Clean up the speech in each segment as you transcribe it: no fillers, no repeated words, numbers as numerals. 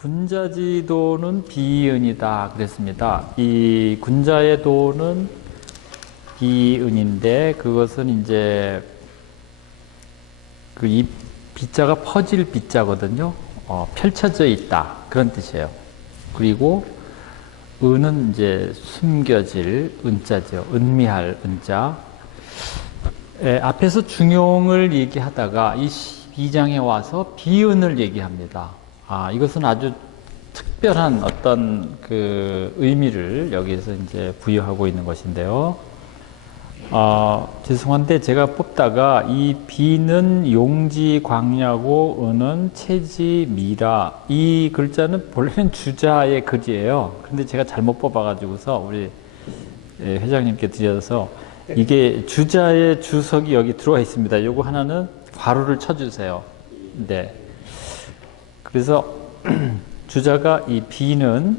군자지도는 비은이다 그랬습니다. 이 군자의 도는 비은인데 그것은 이제 이 비자가 퍼질 비자거든요. 펼쳐져 있다 그런 뜻이에요. 그리고 은은 이제 숨겨질 은자죠. 은미할 은자. 앞에서 중용을 얘기하다가 이 12장에 와서 비은을 얘기합니다. 이것은 아주 특별한 어떤 그 의미를 여기에서 이제 부여하고 있는 것인데요. 죄송한데 제가 뽑다가 이 비는 용지 광야고 은은 체지 미라, 이 글자는 본래는 주자의 글이에요. 그런데 제가 잘못 뽑아가지고서 우리 회장님께 드려서 이게 주자의 주석이 여기 들어와 있습니다. 요거 하나는 괄호를 쳐주세요. 네. 그래서 주자가 이 비는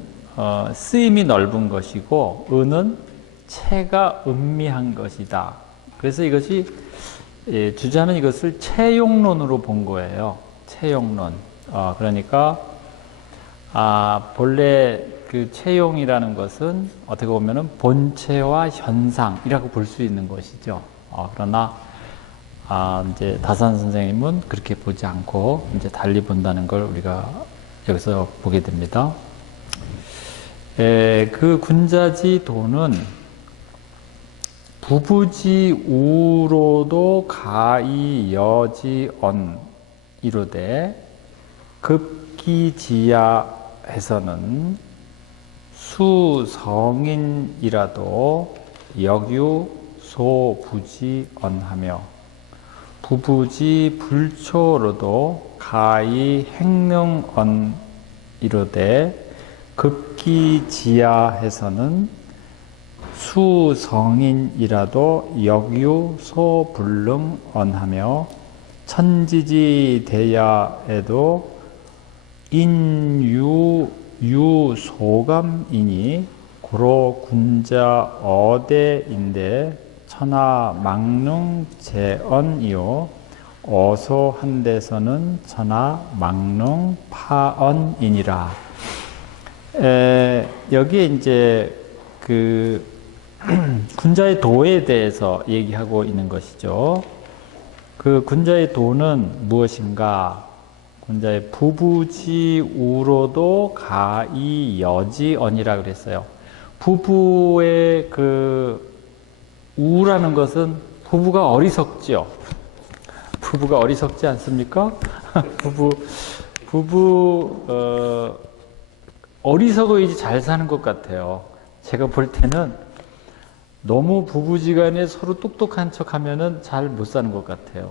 쓰임이 넓은 것이고 은은 체가 음미한 것이다. 그래서 이것이 주자는 이것을 체용론으로 본 거예요. 체용론. 그러니까 본래 그 체용이라는 것은 어떻게 보면은 본체와 현상이라고 볼 수 있는 것이죠. 그러나 이제 다산 선생님은 그렇게 보지 않고 이제 달리 본다는 걸 우리가 여기서 보게 됩니다. 그 군자지 도는 부부지 우로도 가이 여지 언 이로되 급기지야에서는 수성인이라도 역유 소부지 언하며 부부지 불초로도 가히 행능언 이로되 급기지야해서는 수성인이라도 역유소불능언하며 천지지대야에도 인유유소감이니 고로 군자 어대인데 천하 망능 재언이요 어소 한 데서는 천하 망능 파언이니라. 여기에 이제 그 군자의 도에 대해서 얘기하고 있는 것이죠. 그 군자의 도는 무엇인가? 군자의 부부지우로도 가이 여지언이라 그랬어요. 부부의 그 우라는 것은 부부가 어리석죠. 부부가 어리석지 않습니까? 어리석어야지 잘 사는 것 같아요. 제가 볼 때는 너무 부부지간에 서로 똑똑한 척 하면은 잘 못 사는 것 같아요.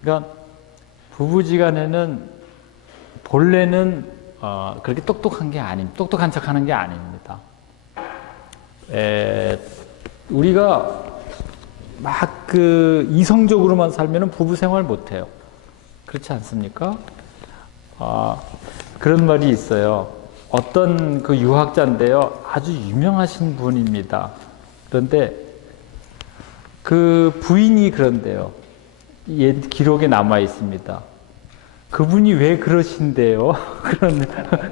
그러니까 부부지간에는 본래는 그렇게 똑똑한 척 하는 게 아닙니다. 우리가 막 그 이성적으로만 살면은 부부 생활 못 해요. 그렇지 않습니까? 그런 말이 있어요. 어떤 그 유학자인데요. 아주 유명하신 분입니다. 그런데 그 부인이 그런데요. 옛 기록에 남아 있습니다. 그분이 왜 그러신데요?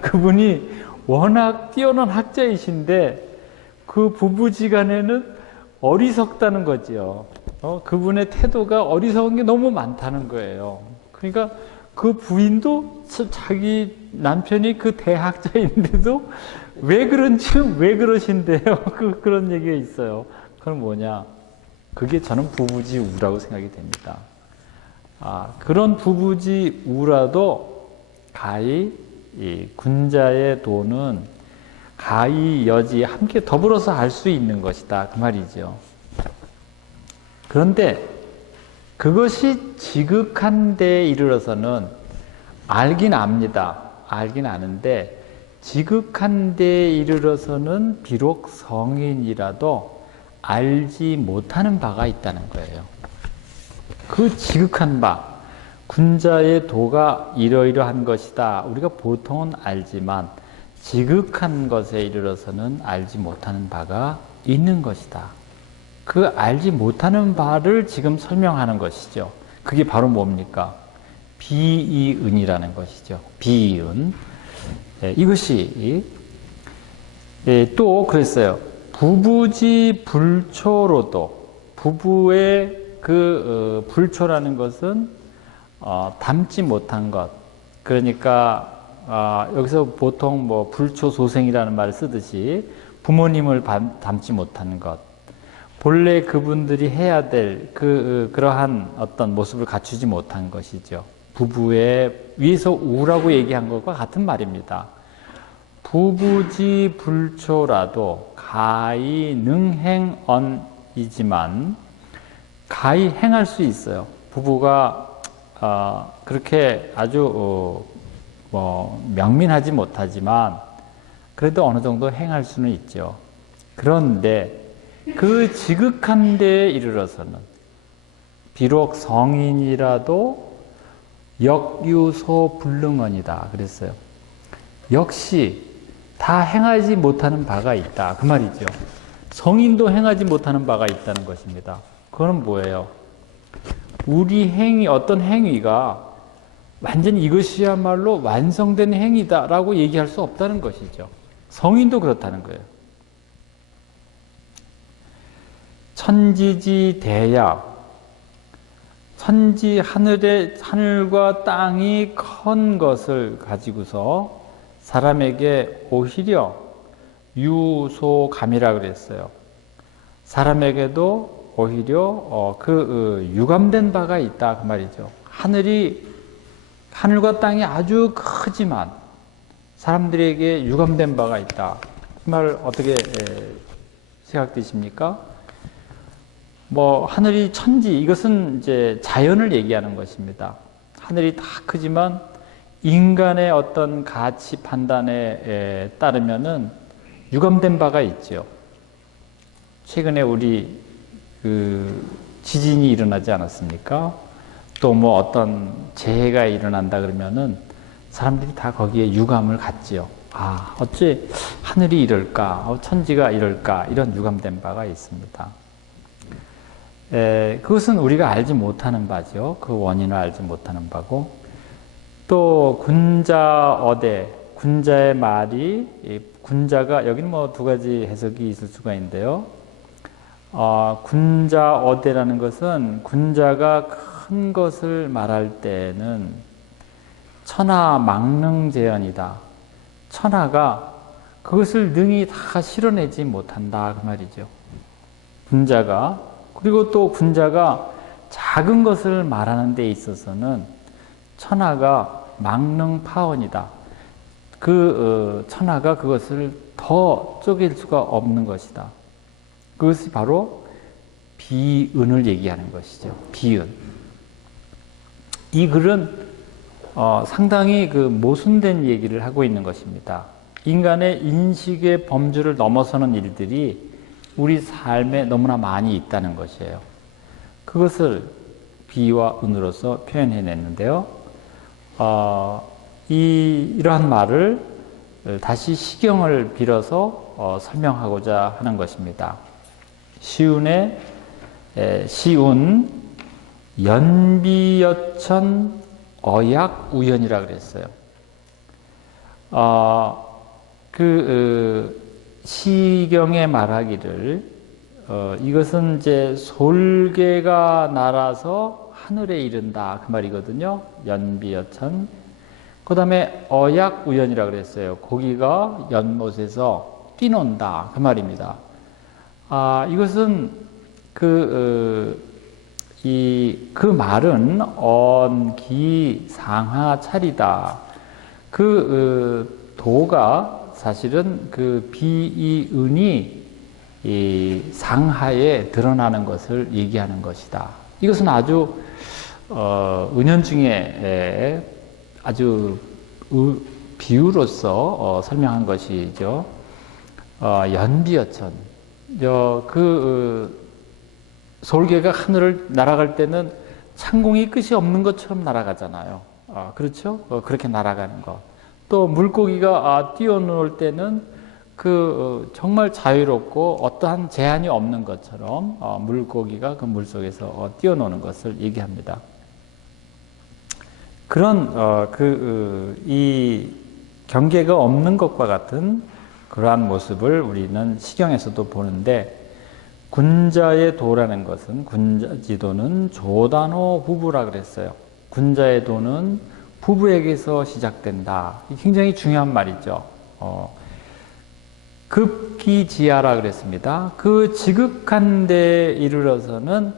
그분이 워낙 뛰어난 학자이신데 그 부부지간에는 어리석다는 거지요. 그분의 태도가 어리석은 게 너무 많다는 거예요. 그러니까 그 부인도 자기 남편이 그 대학자인데도 왜 그러신데요? 그런 얘기가 있어요. 그건 뭐냐? 그게 저는 부부지우라고 생각이 됩니다. 그런 부부지우라도 가히 이 군자의 도는 가히 여지 함께 더불어서 알 수 있는 것이다. 그 말이죠. 그런데 그것이 지극한 데에 이르러서는 알긴 압니다. 알긴 아는데 지극한 데에 이르러서는 비록 성인이라도 알지 못하는 바가 있다는 거예요. 그 지극한 바, 군자의 도가 이러이러한 것이다. 우리가 보통은 알지만 지극한 것에 이르러서는 알지 못하는 바가 있는 것이다. 그 알지 못하는 바를 지금 설명하는 것이죠. 그게 바로 뭡니까? 비이은이라는 것이죠. 비이은. 이것이 또 그랬어요. 부부지 불초로도 부부의 그 불초라는 것은 닮지 못한 것. 그러니까 여기서 보통 뭐 불초소생이라는 말을 쓰듯이 부모님을 닮지 못한 것. 본래 그분들이 해야 될 그러한 어떤 모습을 갖추지 못한 것이죠. 부부의 위에서 우라고 얘기한 것과 같은 말입니다. 부부지 불초라도 가히 능행언이지만 가히 행할 수 있어요. 부부가 그렇게 아주 뭐 명민하지 못하지만 그래도 어느 정도 행할 수는 있죠. 그런데 그 지극한 데에 이르러서는 비록 성인이라도 역유소 불능언이다 그랬어요. 역시 다 행하지 못하는 바가 있다 그 말이죠. 성인도 행하지 못하는 바가 있다는 것입니다. 그건 뭐예요? 우리 행위, 어떤 행위가 완전히 이것이야말로 완성된 행위다라고 얘기할 수 없다는 것이죠. 성인도 그렇다는 거예요. 천지지 대야, 천지 하늘과 땅이 큰 것을 가지고서 사람에게 오히려 유소감이라 그랬어요. 사람에게도 오히려 유감된 바가 있다 그 말이죠. 하늘과 땅이 아주 크지만 사람들에게 유감된 바가 있다. 이 말 어떻게 생각되십니까? 뭐 하늘이 천지 이것은 이제 자연을 얘기하는 것입니다. 하늘이 다 크지만 인간의 어떤 가치 판단에 따르면은 유감된 바가 있죠. 최근에 우리 지진이 일어나지 않았습니까? 또 뭐 어떤 재해가 일어난다 그러면은 사람들이 다 거기에 유감을 갖지요. 아, 어째 하늘이 이럴까? 천지가 이럴까? 이런 유감된 바가 있습니다. 그것은 우리가 알지 못하는 바죠. 그 원인을 알지 못하는 바고, 또 군자어대, 군자의 말이, 군자가 여기는 뭐 두 가지 해석이 있을 수가 있는데요. 군자어대라는 것은 군자가 큰 것을 말할 때는 천하망능재언이다. 천하가 그것을 능히 다 실어내지 못한다 그 말이죠. 군자가, 그리고 또 군자가 작은 것을 말하는 데 있어서는 천하가 망능파언이다. 천하가 그것을 더 쪼갤 수가 없는 것이다. 그것이 바로 비은을 얘기하는 것이죠. 비은. 이 글은 상당히 모순된 얘기를 하고 있는 것입니다. 인간의 인식의 범주를 넘어서는 일들이 우리 삶에 너무나 많이 있다는 것이에요. 그것을 비와 은으로서 표현해냈는데요. 이러한 말을 다시 시경을 빌어서 설명하고자 하는 것입니다. 시운의 시운 연비여천 어약우연이라 그랬어요. 시경에 말하기를 이것은 이제 솔개가 날아서 하늘에 이른다 그 말이거든요. 연비여천. 그 다음에 어약우연이라 그랬어요. 고기가 연못에서 뛰논다 그 말입니다. 이것은 그 말은 언기상하찰이다. 도가 사실은 비이은이 상하에 드러나는 것을 얘기하는 것이다. 이것은 아주 은연중에 아주 비유로서 설명한 것이죠. 연비여천. 솔개가 하늘을 날아갈 때는 창공이 끝이 없는 것처럼 날아가잖아요. 그렇죠? 그렇게 날아가는 것. 또 물고기가 뛰어놀 때는 정말 자유롭고 어떠한 제한이 없는 것처럼 물고기가 그 물속에서 뛰어노는 것을 얘기합니다. 그런 이 경계가 없는 것과 같은 그러한 모습을 우리는 시경에서도 보는데, 군자의 도라는 것은, 군자지도는 조단호 부부라 그랬어요. 군자의 도는 부부에게서 시작된다. 굉장히 중요한 말이죠. 급기지하라 그랬습니다. 그 지극한 데 이르러서는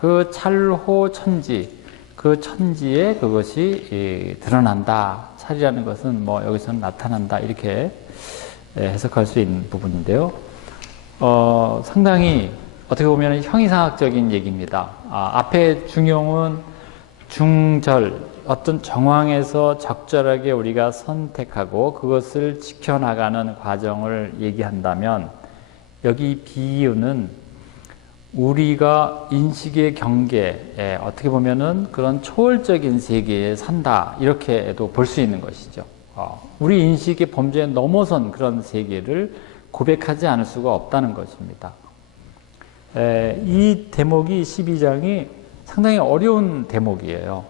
그 찰호 천지, 그 천지에 그것이 드러난다. 찰이라는 것은 뭐 여기서는 나타난다. 이렇게 해석할 수 있는 부분인데요. 상당히 어떻게 보면 형이상학적인 얘기입니다. 앞에 중용은 중절, 어떤 정황에서 적절하게 우리가 선택하고 그것을 지켜나가는 과정을 얘기한다면, 여기 비유는 우리가 인식의 경계에 어떻게 보면은 그런 초월적인 세계에 산다, 이렇게도 볼 수 있는 것이죠. 우리 인식의 범죄에 넘어선 그런 세계를 고백하지 않을 수가 없다는 것입니다. 이 대목이 12장이 상당히 어려운 대목이에요.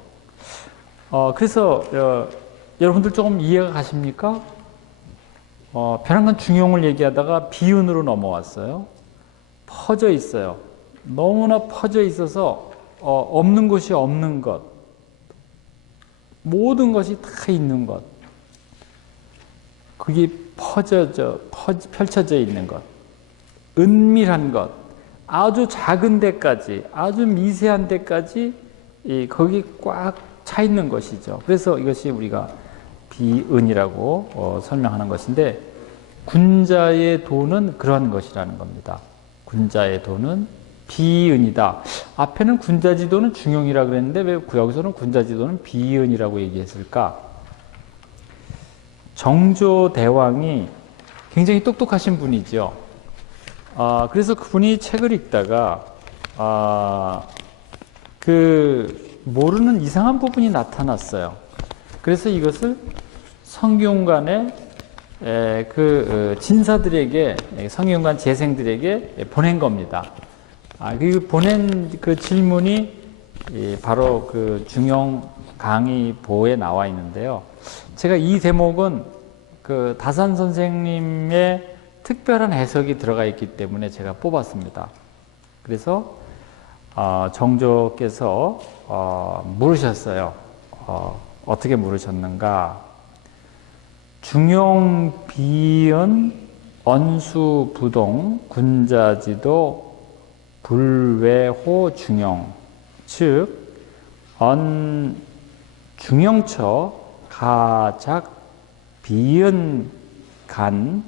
그래서 여러분들 조금 이해가 가십니까? 벼랑간 중용을 얘기하다가 비윤으로 넘어왔어요. 퍼져 있어요. 너무나 퍼져 있어서 없는 곳이 없는 것, 모든 것이 다 있는 것, 그게 펼쳐져 있는 것, 은밀한 것, 아주 작은 데까지, 아주 미세한 데까지 거기 꽉 차 있는 것이죠. 그래서 이것이 우리가 비은이라고 설명하는 것인데, 군자의 도는 그러한 것이라는 겁니다. 군자의 도는 비은이다. 앞에는 군자지도는 중용이라 그랬는데 왜 여기서는 군자지도는 비은이라고 얘기했을까? 정조대왕이 굉장히 똑똑하신 분이죠. 그래서 그분이 책을 읽다가 모르는 이상한 부분이 나타났어요. 그래서 이것을 성균관의 진사들에게, 성균관 재생들에게 보낸 겁니다. 그 보낸 그 질문이 바로 그 중용 강의보에 나와 있는데요. 제가 이 대목은 그 다산 선생님의 특별한 해석이 들어가 있기 때문에 제가 뽑았습니다. 그래서 정조께서 물으셨어요. 어떻게 물으셨는가? 중용 비연 언수부동 군자지도 불외호 중용, 즉 중용처 가작 비연 간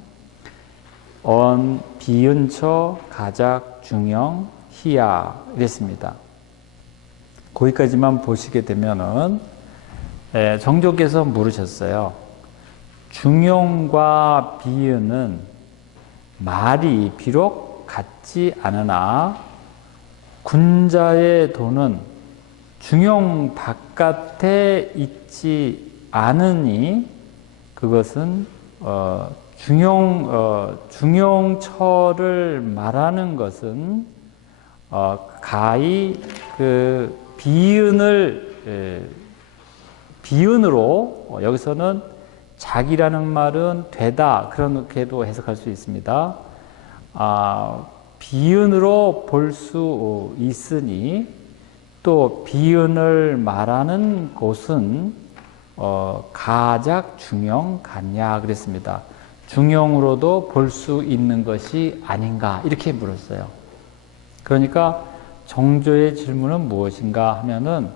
비연처 가작 중용 희야, 이랬습니다. 거기까지만 보시게 되면은 정조께서 물으셨어요. 중용과 비연은 말이 비록 같지 않으나 군자의 도는 중용 바깥에 있지 않으니 그것은 중용처를 말하는 것은 가히 그 비은으로 여기서는 작이라는 말은 되다, 그렇게도 해석할 수 있습니다. 비은으로 볼 수 있으니 또 비은을 말하는 곳은 가작 중용 같냐 그랬습니다. 중용으로도 볼 수 있는 것이 아닌가, 이렇게 물었어요. 그러니까 정조의 질문은 무엇인가 하면은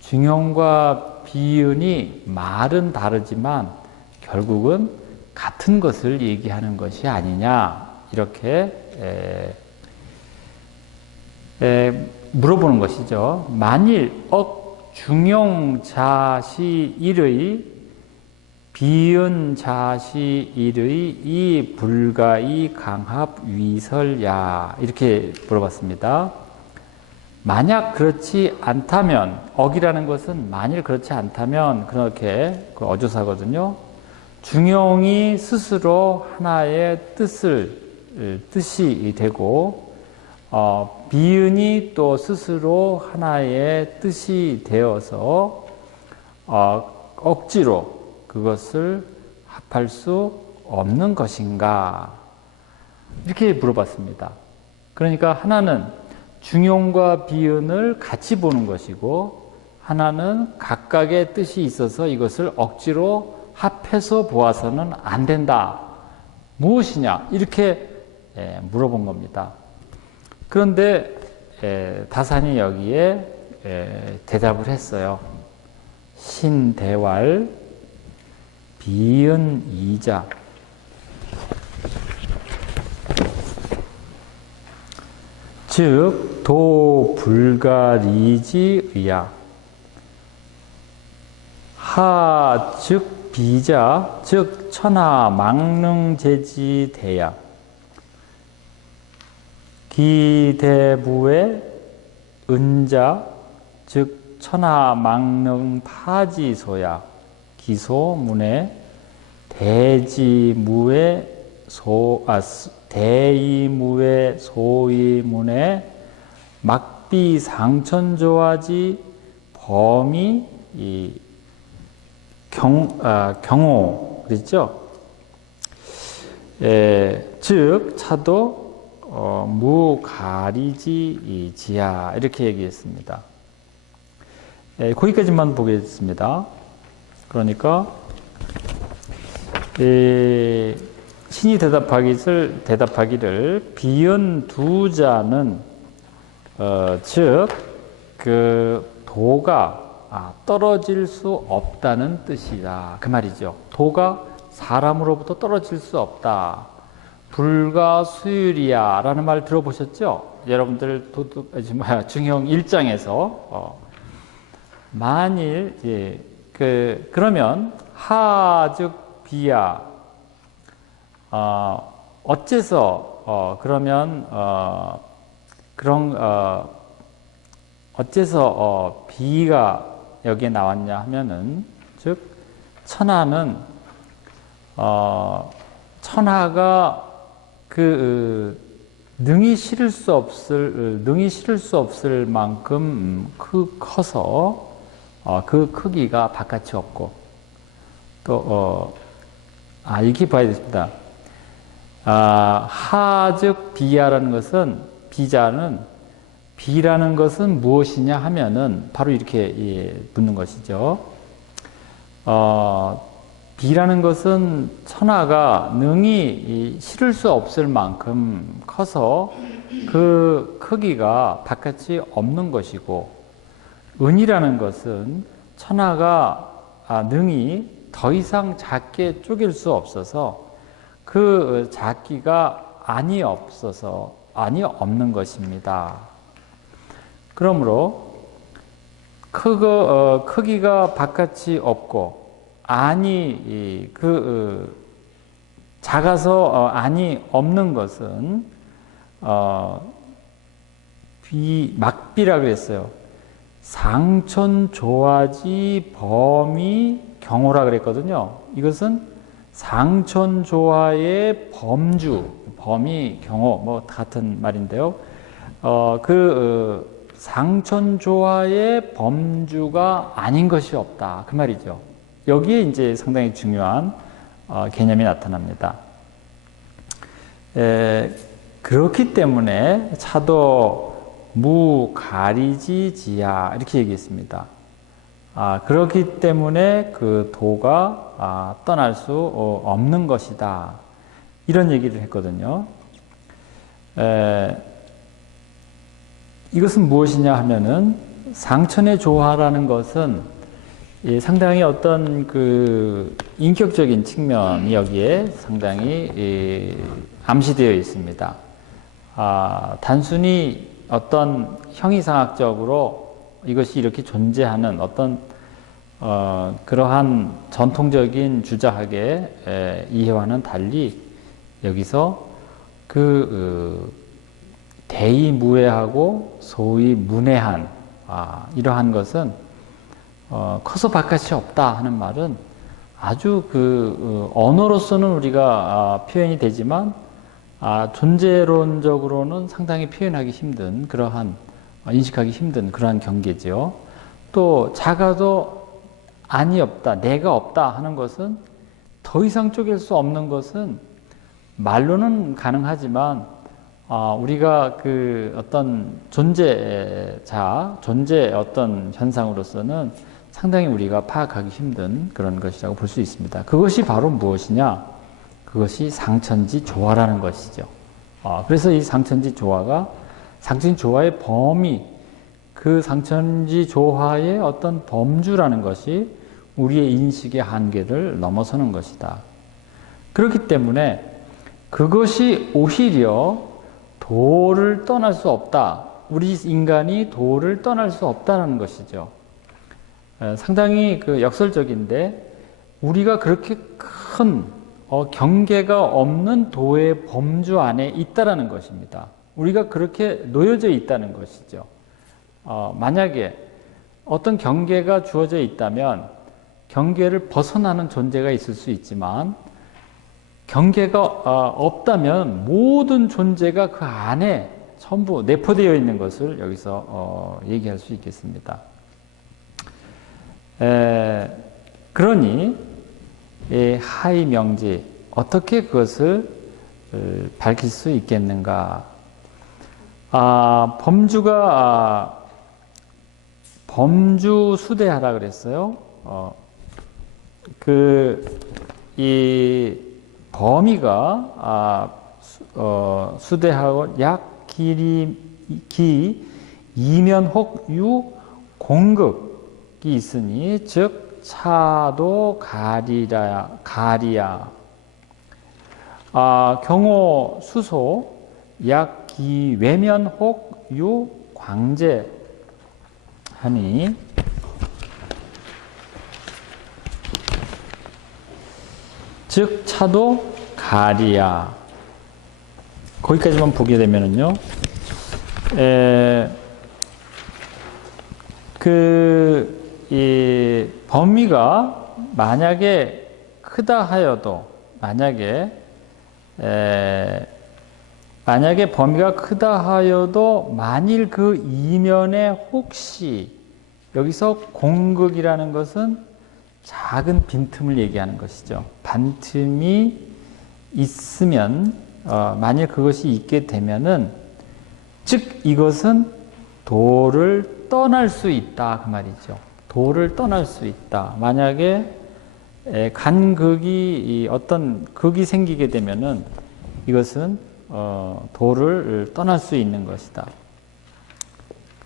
중용과 비은이 말은 다르지만 결국은 같은 것을 얘기하는 것이 아니냐, 이렇게 물어보는 것이죠. 만일 중용 자시 일의 비은 자시 일의 이 불가이 강합 위설야, 이렇게 물어봤습니다. 만약 그렇지 않다면, 억이라는 것은 만일 그렇지 않다면, 그렇게 어조사거든요. 중용이 스스로 하나의 뜻이 되고, 비은이 또 스스로 하나의 뜻이 되어서 억지로 그것을 합할 수 없는 것인가? 이렇게 물어봤습니다. 그러니까 하나는 중용과 비은을 같이 보는 것이고 하나는 각각의 뜻이 있어서 이것을 억지로 합해서 보아서는 안 된다. 무엇이냐? 이렇게 물어본 겁니다. 그런데 다산이 여기에 대답을 했어요. 신대왈 비은 이자 즉 도불가리지 의야 하 즉 비자 즉 천하 망능제지 대야 기대부의 은자 즉 천하 망능 타지소야 기소문에 대지무의 대이무의 소이문에 막비 상천조하지 범이 경호 그랬죠? 즉 차도 무가리지 지야 이렇게 얘기했습니다. 거기까지만 보겠습니다. 그러니까 신이 대답하기를 비은 두 자는 즉 그 도가 떨어질 수 없다는 뜻이다 그 말이죠. 도가 사람으로부터 떨어질 수 없다. 불가수율이야 라는 말 들어보셨죠? 여러분들 중형 1장에서 만일 그러면 하 즉 비야 어째서 그러면 어째서 비가 여기에 나왔냐 하면은 즉 천하는 천하가 능히 실을 수 없을 만큼 커서 그 크기가 바깥이 없고 또 이렇게 봐야 됩니다. 하즉 비야라는 것은 비라는 것은 무엇이냐 하면은 바로 이렇게 묻는 것이죠. 비라는 것은 천하가 능히 실을 수 없을 만큼 커서 그 크기가 바깥이 없는 것이고 은이라는 것은 천하가 능히 더 이상 작게 쪼갤 수 없어서 그 작기가 안이 없는 것입니다. 그러므로 크기가 바깥이 없고 안이 작아서 안이 없는 것은 막비라 그랬어요. 상천조하지 범이 경호라 그랬거든요. 이것은 상천조하의 범이 경호 뭐 같은 말인데요. 상천조하의 범주가 아닌 것이 없다 그 말이죠. 여기에 이제 상당히 중요한 개념이 나타납니다. 그렇기 때문에 차도 무가리지지야 이렇게 얘기했습니다. 그렇기 때문에 그 도가 떠날 수 없는 것이다 이런 얘기를 했거든요. 이것은 무엇이냐 하면은 상천의 조화라는 것은 상당히 어떤 인격적인 측면이 여기에 상당히 암시되어 있습니다. 단순히 어떤 형이상학적으로 이것이 이렇게 존재하는 어떤 그러한 전통적인 주자학의 이해와는 달리 여기서 대의무해하고 소위문해한 이러한 것은 커서 바깥이 없다 하는 말은 아주 언어로서는 우리가 표현이 되지만 존재론적으로는 상당히 표현하기 힘든 인식하기 힘든 그러한 경계죠. 또 작아도 아니 없다, 내가 없다 하는 것은 더 이상 쪼갤 수 없는 것은 말로는 가능하지만 우리가 그 어떤 존재자, 존재 어떤 현상으로서는 상당히 우리가 파악하기 힘든 그런 것이라고 볼 수 있습니다. 그것이 바로 무엇이냐? 그것이 상천지 조화라는 것이죠. 그래서 이 상천지 조화가 상천지 조화의 범위, 그 상천지 조화의 어떤 범주라는 것이 우리의 인식의 한계를 넘어서는 것이다. 그렇기 때문에 그것이 오히려 도를 떠날 수 없다. 우리 인간이 도를 떠날 수 없다는 것이죠. 상당히 그 역설적인데 우리가 그렇게 큰 경계가 없는 도의 범주 안에 있다라는 것입니다. 우리가 그렇게 놓여져 있다는 것이죠. 만약에 어떤 경계가 주어져 있다면 경계를 벗어나는 존재가 있을 수 있지만 경계가 없다면 모든 존재가 그 안에 전부 내포되어 있는 것을 여기서 얘기할 수 있겠습니다. 그러니 하이 명지 어떻게 그것을 밝힐 수 있겠는가? 범주가 범주 수대하라 그랬어요. 이 범위가 수대하고 약 길이 이면혹 유 공극이 있으니 즉 차도 가리야. 경호 수소 약 기 외면혹 유 광재 하니 즉 차도 가리야. 거기까지만 보게 되면은요, 이 범위가 만약에 크다 하여도 만약에 범위가 크다 하여도 만일 그 이면에 혹시 여기서 공극이라는 것은 작은 빈틈을 얘기하는 것이죠. 반틈이 있으면 만일 그것이 있게 되면은 즉 이것은 도를 떠날 수 있다 그 말이죠. 도를 떠날 수 있다. 만약에 간극이 어떤 극이 생기게 되면은 이것은 도를 떠날 수 있는 것이다.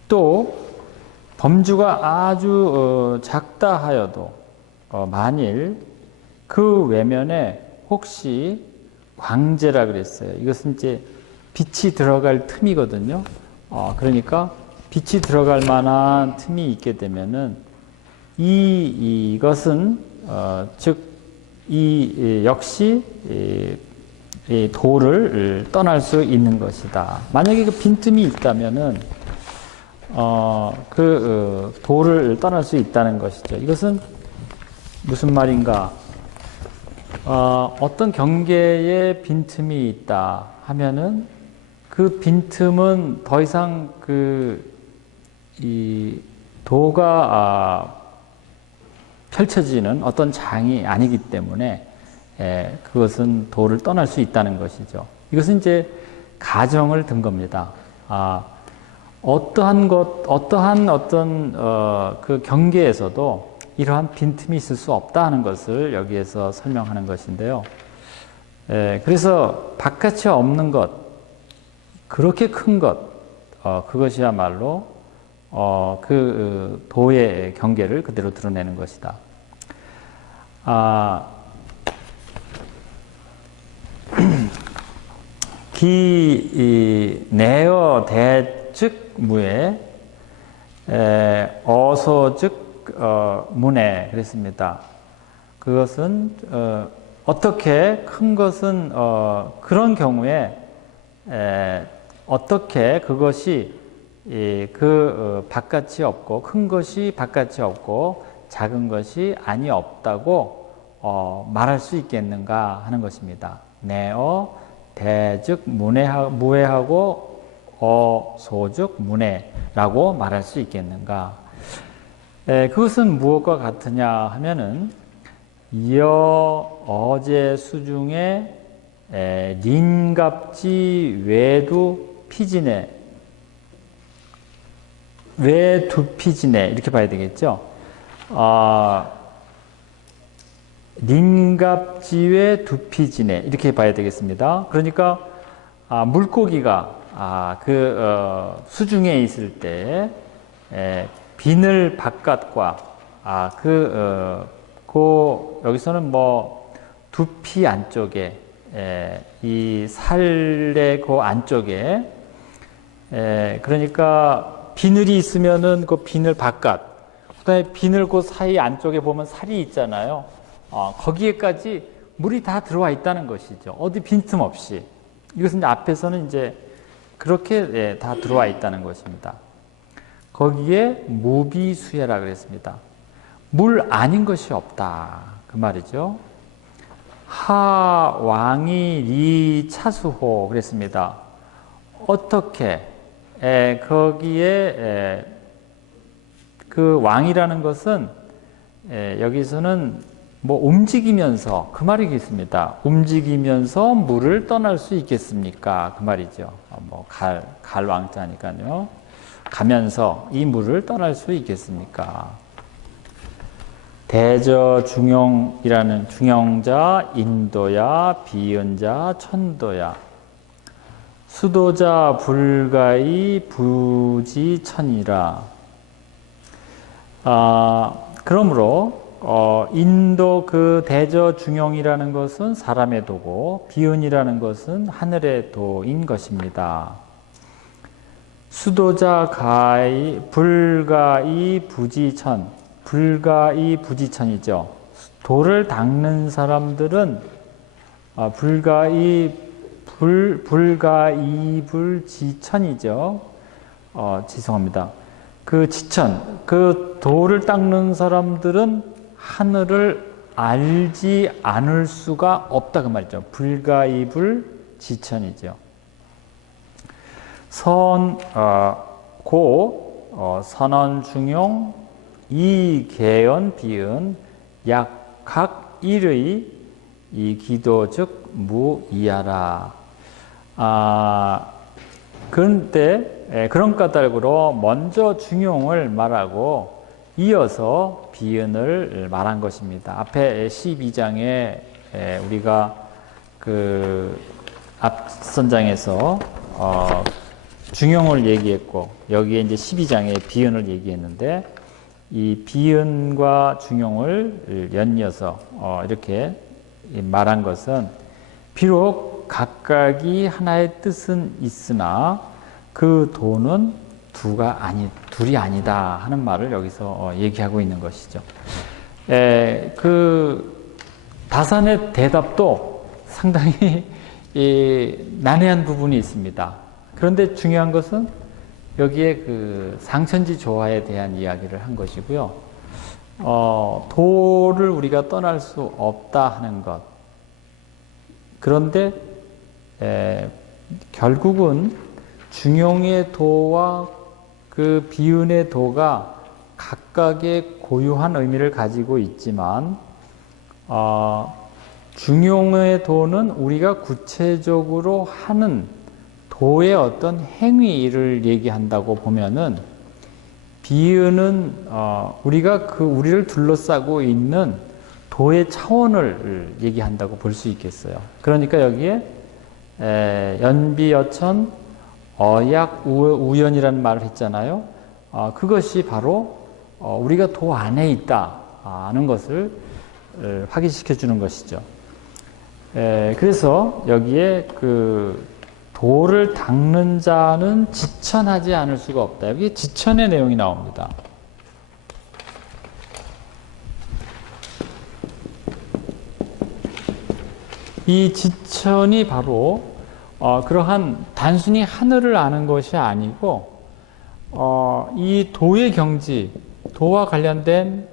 또 범주가 아주 작다 하여도 만일 그 외면에 혹시 광재라 그랬어요. 이것은 이제 빛이 들어갈 틈이거든요. 그러니까 빛이 들어갈 만한 틈이 있게 되면은 이것은 즉 이 역시 이 도를 떠날 수 있는 것이다. 만약에 그 빈틈이 있다면은 도를 떠날 수 있다는 것이죠. 이것은 무슨 말인가? 어떤 경계에 빈틈이 있다 하면은 그 빈틈은 더 이상 이 도가 펼쳐지는 어떤 장이 아니기 때문에 그것은 도를 떠날 수 있다는 것이죠. 이것은 이제 가정을 든 겁니다. 어떠한 어떤 그 경계에서도 이러한 빈틈이 있을 수 없다 하는 것을 여기에서 설명하는 것인데요. 그래서 바깥이 없는 것, 그렇게 큰 것, 그것이야말로 그 도의 경계를 그대로 드러내는 것이다. 기 내어 대즉 무에 어소즉 문에 그랬습니다. 그것은 어떻게 큰 것은 그런 경우에 어떻게 그것이 바깥이 없고 큰 것이 바깥이 없고 작은 것이 아니 없다고 말할 수 있겠는가 하는 것입니다. 내어 대즉 무해하고 어소즉 문해라고 말할 수 있겠는가? 그것은 무엇과 같으냐 하면은 이어 어제 수중에 린갑지 외두 피진에 외두 피진에 이렇게 봐야 되겠죠. 린갑지외 두피진에 이렇게 봐야 되겠습니다. 그러니까 물고기가 수중에 있을 때 비늘 바깥과 여기서는 뭐 두피 안쪽에 이 살의 그 안쪽에 그러니까 비늘이 있으면은 그 비늘 바깥, 그다음에 비늘 그 사이 안쪽에 보면 살이 있잖아요. 거기에까지 물이 다 들어와 있다는 것이죠. 어디 빈틈없이. 이것은 앞에서는 이제 그렇게 다 들어와 있다는 것입니다. 거기에 무비수해라 그랬습니다. 물 아닌 것이 없다 그 말이죠. 하왕이 리 차수호 그랬습니다. 어떻게 거기에 그 왕이라는 것은 여기서는 뭐 움직이면서 그 말이겠습니다. 움직이면서 물을 떠날 수 있겠습니까? 그 말이죠. 뭐 갈 왕자니까요. 가면서 이 물을 떠날 수 있겠습니까? 대저 중용이라는 중용자 인도야 비은자 천도야 수도자 불가이 부지천이라. 그러므로 인도 그 대저 중용이라는 것은 사람의 도고 비은이라는 것은 하늘의 도인 것입니다. 수도자 가이 불가이 부지천, 불가이 부지천이죠. 돌을 닦는 사람들은 불가이 불지천이죠. 죄송합니다. 그 지천, 그 돌을 닦는 사람들은 하늘을 알지 않을 수가 없다 그 말이죠. 불가이불 지천이죠. 선언중용 이계연 비은 약각 일의 이 기도 즉 무이하라. 그런데 그런 까닭으로 먼저 중용을 말하고 이어서 비은을 말한 것입니다. 앞에 12장에 우리가 그 앞선 장에서 중용을 얘기했고 여기에 이제 12장에 비은을 얘기했는데 이 비은과 중용을 연이어서 이렇게 말한 것은 비록 각각이 하나의 뜻은 있으나 그 도는 둘이 아니다 하는 말을 여기서 얘기하고 있는 것이죠. 그 다산의 대답도 상당히 난해한 부분이 있습니다. 그런데 중요한 것은 여기에 그 상천지 조화에 대한 이야기를 한 것이고요. 도를 우리가 떠날 수 없다 하는 것. 그런데 결국은 중용의 도와 그 비은의 도가 각각의 고유한 의미를 가지고 있지만 중용의 도는 우리가 구체적으로 하는 도의 어떤 행위를 얘기한다고 보면은 비은은 우리가 우리를 둘러싸고 있는 도의 차원을 얘기한다고 볼 수 있겠어요. 그러니까 여기에 연비여천 어약 우연이라는 말을 했잖아요. 그것이 바로 우리가 도 안에 있다는 것을 확인시켜 주는 것이죠. 그래서 여기에 그 도를 닦는 자는 지천하지 않을 수가 없다. 여기 지천의 내용이 나옵니다. 이 지천이 바로 그러한 단순히 하늘을 아는 것이 아니고 이 도의 경지, 도와 관련된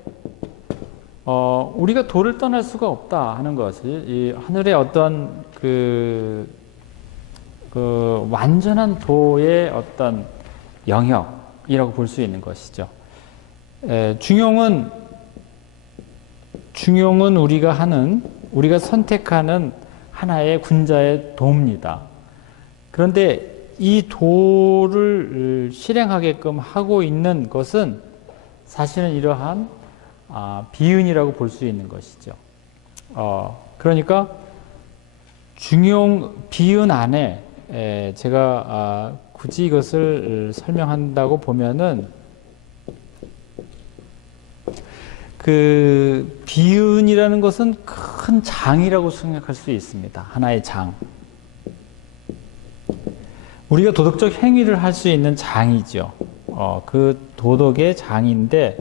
우리가 도를 떠날 수가 없다 하는 것이 이 하늘의 어떤 그 완전한 도의 어떤 영역이라고 볼 수 있는 것이죠. 중용은 우리가 선택하는 하나의 군자의 도입니다. 그런데 이 도를 실행하게끔 하고 있는 것은 사실은 이러한 비은이라고 볼 수 있는 것이죠. 그러니까 비은 안에 제가 굳이 이것을 설명한다고 보면은 그 비은이라는 것은 큰 장이라고 생각할 수 있습니다. 하나의 장. 우리가 도덕적 행위를 할 수 있는 장이죠. 그 도덕의 장인데,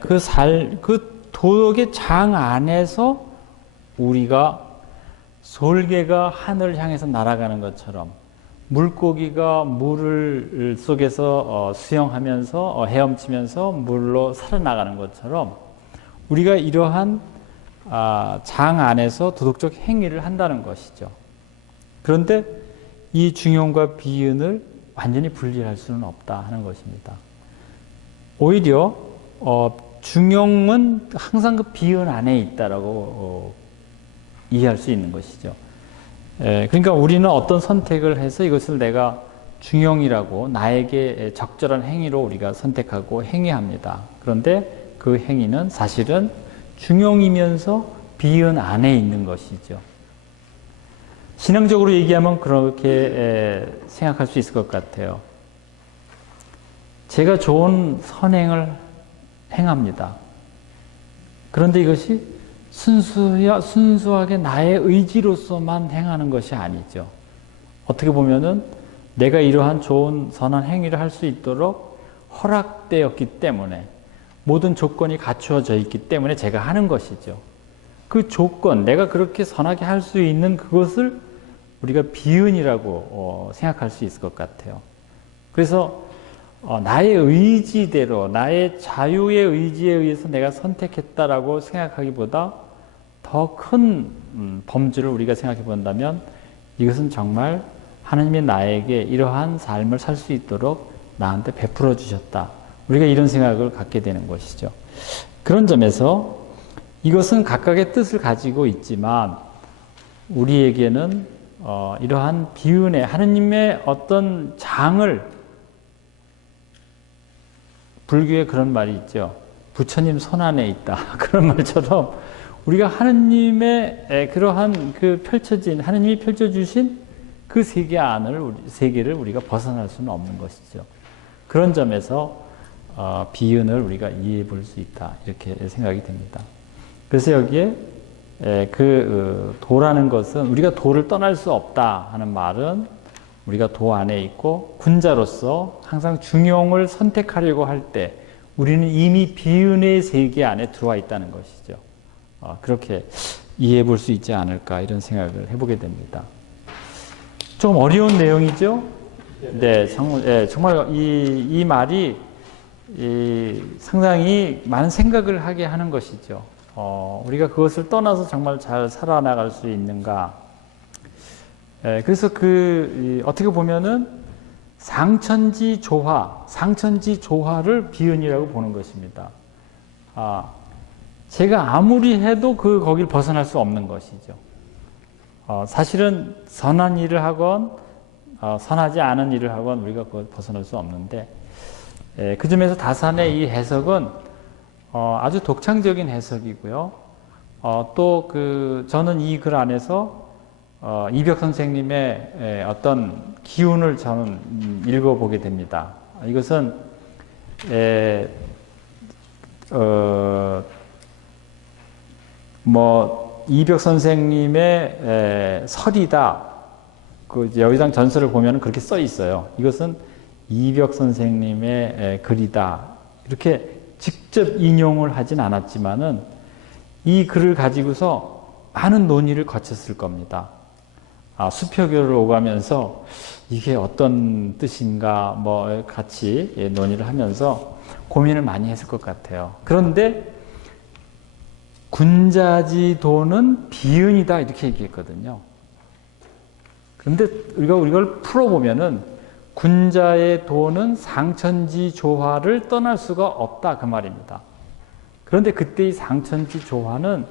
그 도덕의 장 안에서 우리가 솔개가 하늘을 향해서 날아가는 것처럼, 물고기가 물을 속에서 수영하면서 헤엄치면서 물로 살아나가는 것처럼, 우리가 이러한 장 안에서 도덕적 행위를 한다는 것이죠. 그런데 이 중용과 비은을 완전히 분리할 수는 없다 하는 것입니다. 오히려 중용은 항상 그 비은 안에 있다라고 이해할 수 있는 것이죠. 그러니까 우리는 어떤 선택을 해서 이것을 내가 중용이라고 나에게 적절한 행위로 우리가 선택하고 행위합니다. 그런데 그 행위는 사실은 중용이면서 비은 안에 있는 것이죠. 신앙적으로 얘기하면 그렇게 생각할 수 있을 것 같아요. 제가 좋은 선행을 행합니다. 그런데 이것이 순수하게 나의 의지로서만 행하는 것이 아니죠. 어떻게 보면은 내가 이러한 좋은 선한 행위를 할 수 있도록 허락되었기 때문에, 모든 조건이 갖추어져 있기 때문에 제가 하는 것이죠. 그 조건, 내가 그렇게 선하게 할 수 있는 그것을 우리가 비은이라고 생각할 수 있을 것 같아요. 그래서 나의 의지대로, 나의 자유의 의지에 의해서 내가 선택했다라고 생각하기보다 더 큰 범주를 우리가 생각해 본다면, 이것은 정말 하나님이 나에게 이러한 삶을 살 수 있도록 나한테 베풀어 주셨다. 우리가 이런 생각을 갖게 되는 것이죠. 그런 점에서 이것은 각각의 뜻을 가지고 있지만, 우리에게는 이러한 비은의 하느님의 어떤 장을, 불교에 그런 말이 있죠. 부처님 손 안에 있다. 그런 말처럼 우리가 하느님의 그러한 그 펼쳐진, 하느님이 펼쳐주신 그 세계를 우리가 벗어날 수는 없는 것이죠. 그런 점에서 비은을 우리가 이해해 볼 수 있다. 이렇게 생각이 됩니다. 그래서 여기에 도라는 것은, 우리가 도를 떠날 수 없다 하는 말은, 우리가 도 안에 있고 군자로서 항상 중용을 선택하려고 할 때 우리는 이미 비은의 세계 안에 들어와 있다는 것이죠. 그렇게 이해해 볼 수 있지 않을까, 이런 생각을 해보게 됩니다. 좀 어려운 내용이죠? 네, 정말 이 말이 상당히 많은 생각을 하게 하는 것이죠. 우리가 그것을 떠나서 정말 잘 살아나갈 수 있는가. 그래서 어떻게 보면은 상천지 조화를 비은이라고 보는 것입니다. 제가 아무리 해도 거길 벗어날 수 없는 것이죠. 사실은 선한 일을 하건, 선하지 않은 일을 하건 우리가 그걸 벗어날 수 없는데, 그 점에서 다산의 이 해석은 아주 독창적인 해석이고요. 또 저는 이 글 안에서 이벽 선생님의 어떤 기운을 저는 읽어보게 됩니다. 이것은 이벽 선생님의 설이다. 여의당 전설을 보면 그렇게 써 있어요. 이것은 이벽 선생님의 글이다. 이렇게 직접 인용을 하진 않았지만은 이 글을 가지고서 많은 논의를 거쳤을 겁니다. 수표교를 오가면서 이게 어떤 뜻인가 같이 논의를 하면서 고민을 많이 했을 것 같아요. 그런데 군자지도는 비은이다 이렇게 얘기했거든요. 그런데 우리가 이걸 풀어보면은 군자의 도는 상천지 조화를 떠날 수가 없다 그 말입니다. 그런데 그때 이 상천지 조화는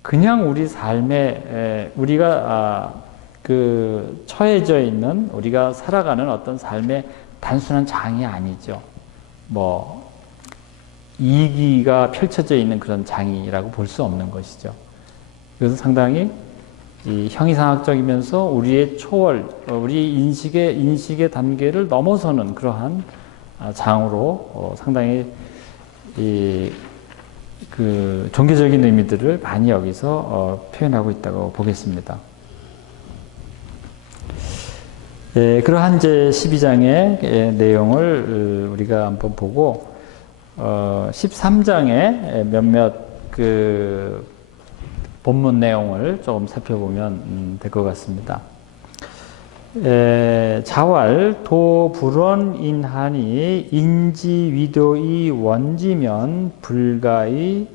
그냥 우리 삶에 우리가 그 처해져 있는 우리가 살아가는 어떤 삶의 단순한 장이 아니죠. 뭐 이기가 펼쳐져 있는 그런 장이라고 볼 수 없는 것이죠. 그래서 상당히 이 형이상학적이면서 우리의 초월, 우리 인식의 단계를 넘어서는 그러한 장으로 상당히 그 종교적인 의미들을 많이 여기서 표현하고 있다고 보겠습니다. 그러한 이제 12장의 내용을 우리가 한번 보고 13장의 몇몇 그 본문 내용을 조금 살펴보면 될 것 같습니다. 자왈 도불원인하니 인지위도이 원지면 불가이위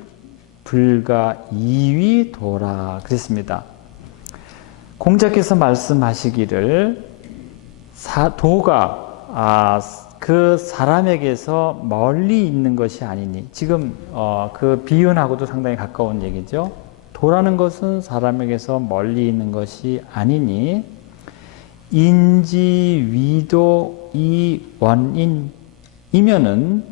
도라 그랬습니다. 공자께서 말씀하시기를 도가 그 사람에게서 멀리 있는 것이 아니니 지금 그 비윤하고도 상당히 가까운 얘기죠. 도라는 것은 사람에게서 멀리 있는 것이 아니니 인지위도 이원인이면은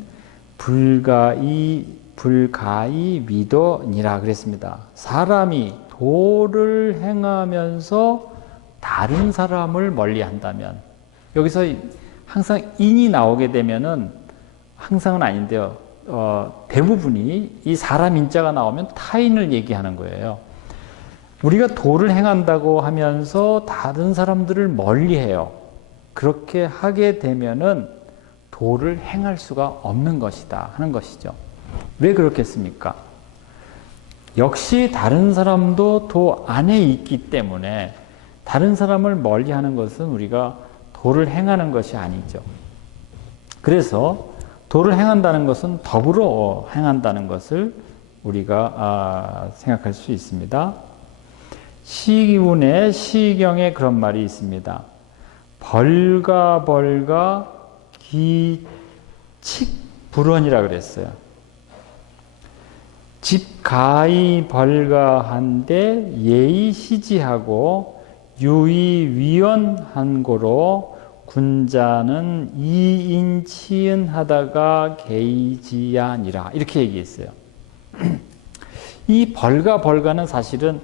불가이위도니라 그랬습니다. 사람이 도를 행하면서 다른 사람을 멀리한다면 여기서 항상 인이 나오게 되면은 항상은 아닌데요. 대부분이 이 사람 인자가 나오면 타인을 얘기하는 거예요. 우리가 도를 행한다고 하면서 다른 사람들을 멀리해요. 그렇게 하게 되면은 도를 행할 수가 없는 것이다 하는 것이죠. 왜 그렇겠습니까? 역시 다른 사람도 도 안에 있기 때문에 다른 사람을 멀리하는 것은 우리가 도를 행하는 것이 아니죠. 그래서 도를 행한다는 것은 더불어 행한다는 것을 우리가 생각할 수 있습니다. 시기운의 시경에 그런 말이 있습니다. 벌가 기칙불원이라 그랬어요. 집가이 벌가한데 예의시지하고 유의위원한 고로 군자는 이인치은하다가 개이지야니라 이렇게 얘기했어요. 이 벌가는 사실은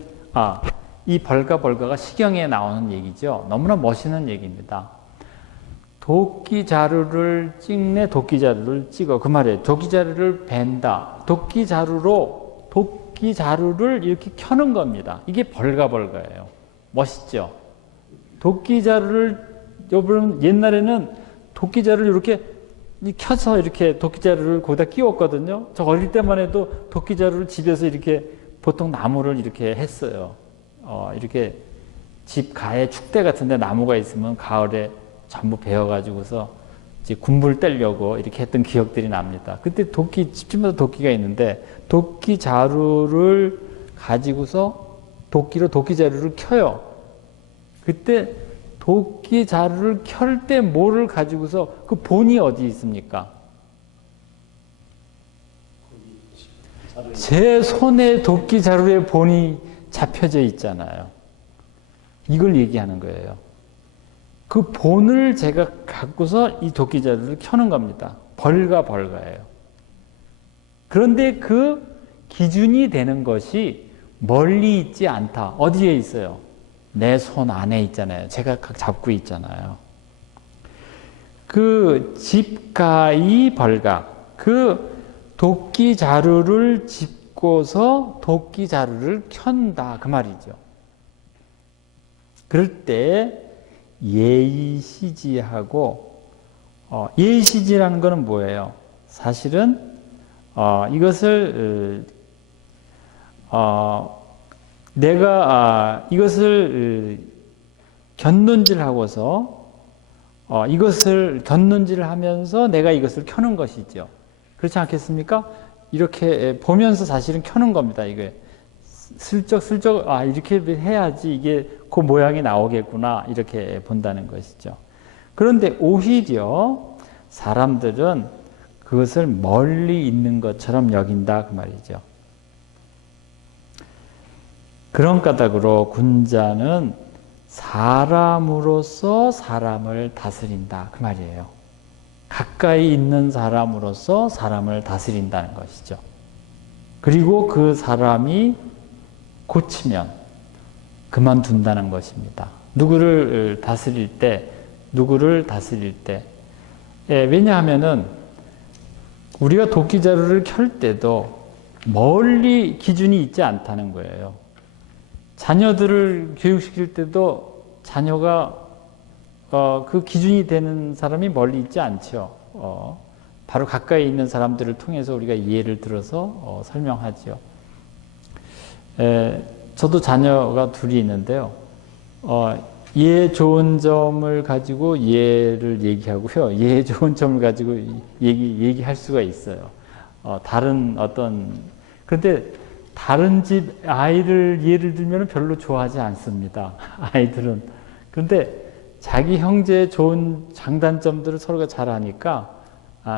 이 벌가가 시경에 나오는 얘기죠. 너무나 멋있는 얘기입니다. 도끼자루를 찍네 도끼자루를 찍어 그 말이에요. 도끼자루를 벤다. 도끼자루를 이렇게 켜는 겁니다. 이게 벌가예요. 멋있죠. 도끼자루를 여러분 옛날에는 도끼자루를 이렇게 켜서 이렇게 도끼자루를 거기다 끼웠거든요. 저 어릴 때만 해도 도끼자루를 집에서 이렇게 보통 나무를 이렇게 했어요. 이렇게 집 가에 축대 같은데 나무가 있으면 가을에 전부 베어가지고서 이제 군불 떼려고 이렇게 했던 기억들이 납니다. 그때 집집마다 도끼가 있는데 도끼자루를 가지고서 도끼로 도끼자루를 켜요. 그때 도끼자루를 켤 때 뭐를 가지고서 그 본이 어디 있습니까? 제 손에 도끼자루의 본이 잡혀져 있잖아요. 이걸 얘기하는 거예요. 그 본을 제가 갖고서 이 도끼자루를 켜는 겁니다. 벌가예요. 그런데 그 기준이 되는 것이 멀리 있지 않다. 어디에 있어요? 내 손 안에 있잖아요. 제가 잡고 있잖아요. 그 집가이 벌가, 그 도끼자루를 짚고서 도끼자루를 켠다 그 말이죠. 그럴 때 예의시지하고 예의시지라는 것은 뭐예요? 사실은 이것을 내가 이것을 견눈질하고서 이것을 견눈질을 하면서 내가 이것을 켜는 것이죠. 그렇지 않겠습니까? 이렇게 보면서 사실은 켜는 겁니다. 이게 슬쩍 이렇게 해야지 이게 그 모양이 나오겠구나 이렇게 본다는 것이죠. 그런데 오히려 사람들은 그것을 멀리 있는 것처럼 여긴다 그 말이죠. 그런 까닭으로 군자는 사람으로서 사람을 다스린다 그 말이에요. 가까이 있는 사람으로서 사람을 다스린다는 것이죠. 그리고 그 사람이 고치면 그만둔다는 것입니다. 누구를 다스릴 때 왜냐하면은 우리가 도끼자루를 켤 때도 멀리 기준이 있지 않다는 거예요. 자녀들을 교육시킬 때도 자녀가 그 기준이 되는 사람이 멀리 있지 않죠. 바로 가까이 있는 사람들을 통해서 우리가 예를 들어서 설명하죠. 저도 자녀가 둘이 있는데요. 예 좋은 점을 가지고 예를 얘기하고요. 예 좋은 점을 가지고 얘기할 수가 있어요. 그런데 다른 집 아이를 예를 들면 별로 좋아하지 않습니다. 아이들은. 그런데 자기 형제의 좋은 장단점들을 서로가 잘 아니까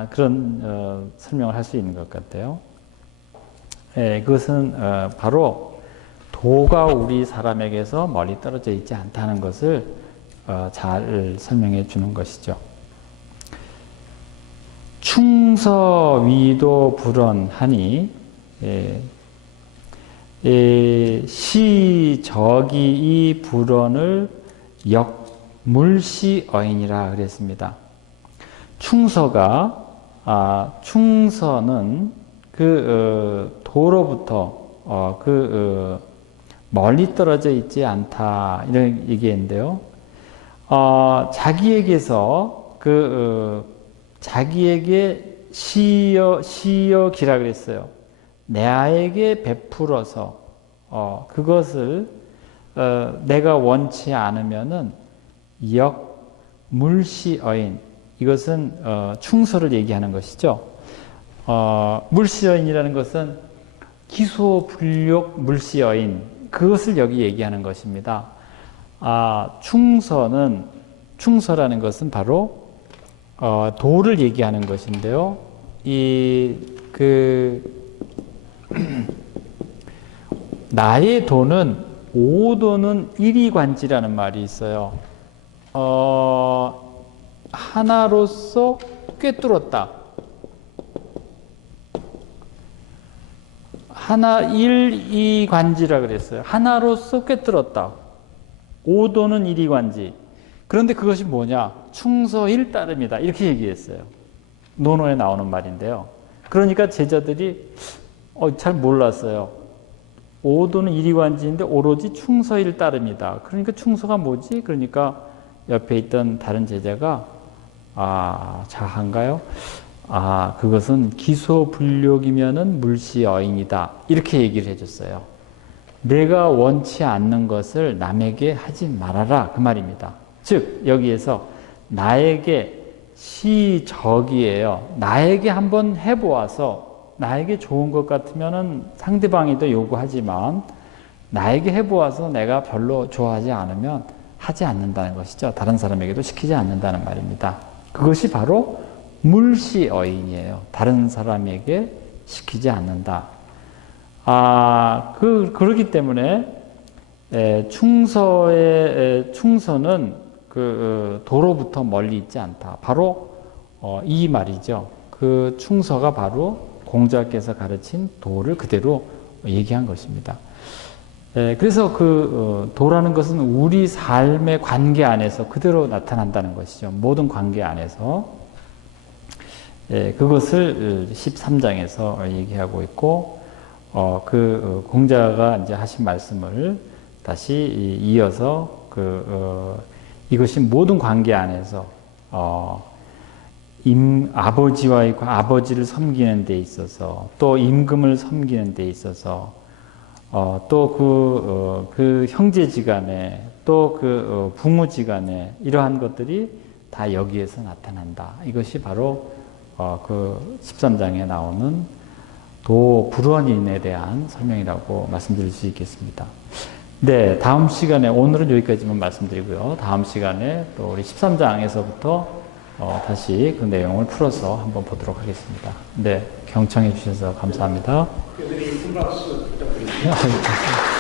그런 설명을 할 수 있는 것 같아요. 그것은 바로 도가 우리 사람에게서 멀리 떨어져 있지 않다는 것을 잘 설명해 주는 것이죠. 충서위도 불언하니 시적이 이 불언을 역물시어인이라 그랬습니다. 충서는 그 도로부터 멀리 떨어져 있지 않다 이런 얘기인데요. 자기에게서 자기에게 시여기라 그랬어요. 내아에게 베풀어서 그것을 내가 원치 않으면은 역물시어인 이것은 충서를 얘기하는 것이죠. 물시어인이라는 것은 기소불욕 물시어인 그것을 여기 얘기하는 것입니다. 충서라는 것은 바로 도를 얘기하는 것인데요. 나의 도는 오도는 일이관지라는 말이 있어요. 하나로서 꿰뚫었다. 하나 일이관지라 그랬어요. 하나로서 꿰뚫었다. 오도는 일이관지. 그런데 그것이 뭐냐? 충서일 따름이다. 이렇게 얘기했어요. 논어에 나오는 말인데요. 그러니까 제자들이 잘 몰랐어요. 오도는 일이관지인데 오로지 충서일 따름이다. 그러니까 충서가 뭐지? 그러니까 옆에 있던 다른 제자가 자한가요? 그것은 기소불욕이면은 물시어인이다. 이렇게 얘기를 해줬어요. 내가 원치 않는 것을 남에게 하지 말아라. 그 말입니다. 즉, 여기에서 나에게 시적이에요. 나에게 한번 해보아서 나에게 좋은 것 같으면은 상대방이도 요구하지만 나에게 해보아서 내가 별로 좋아하지 않으면 하지 않는다는 것이죠. 다른 사람에게도 시키지 않는다는 말입니다. 그것이 바로 물시어인이에요. 다른 사람에게 시키지 않는다. 그렇기 때문에 충서는 도로부터 멀리 있지 않다. 바로 이 말이죠. 그 충서가 바로 공자께서 가르친 도를 그대로 얘기한 것입니다. 그래서 도라는 것은 우리 삶의 관계 안에서 그대로 나타난다는 것이죠. 모든 관계 안에서. 그것을 13장에서 얘기하고 있고, 공자가 이제 하신 말씀을 다시 이어서 이것이 모든 관계 안에서 아버지와의 아버지를 섬기는 데 있어서 또 임금을 섬기는 데 있어서 또 그 형제지간에 또 부모지간에 이러한 것들이 다 여기에서 나타난다. 이것이 바로 13장에 나오는 도 불원인에 대한 설명이라고 말씀드릴 수 있겠습니다. 네, 다음 시간에 오늘은 여기까지만 말씀드리고요. 다음 시간에 또 우리 13장에서부터 다시 그 내용을 풀어서 한번 보도록 하겠습니다. 네, 경청해 주셔서 감사합니다. 그들이 큰 박수 부탁드립니다.